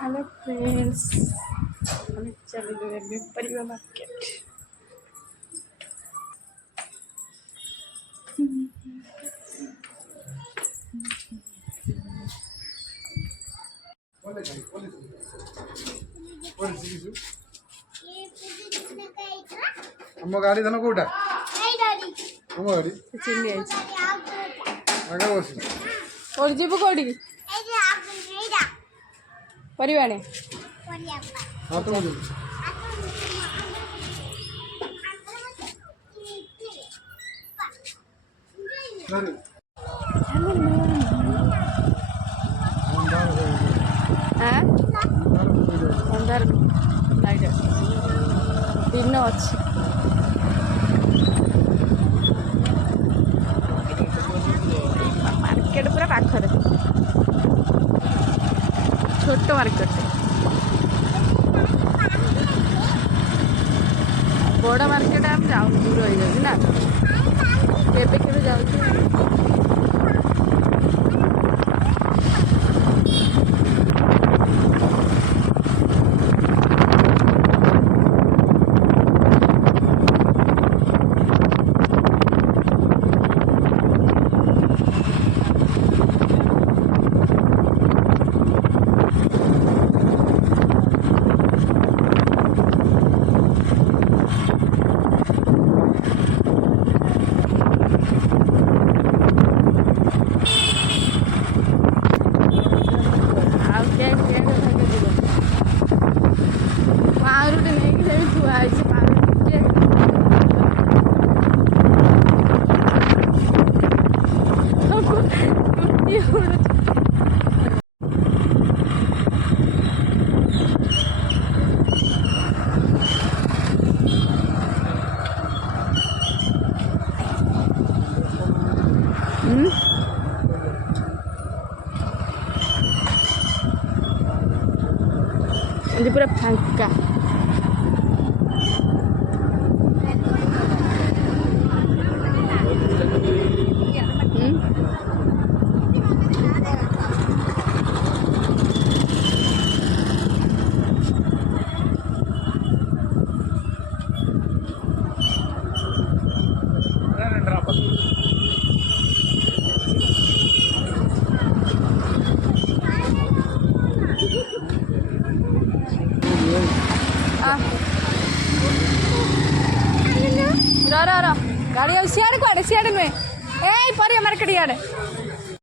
Hello friends, हमें चले गए परिवा मार्केट। अम्म गाड़ी धन कोटा तुम गाड़ी चिन्नी आगे बस और जीव कोडी परिवाने हां तुम जो नहीं हाँ अंदर लाइट दिन अच्छी मार्केट पूरा पाखरे छोट मार्केट बड़ मार्केट आम जाऊ दूर हो जाए ना केबे केबे जाऊ पाउरुटी नहीं कि थुआ पूरा फांका गाड़ी सियाड़े कुआड़े सियाड़े नुहे ए परिया मार्केट इे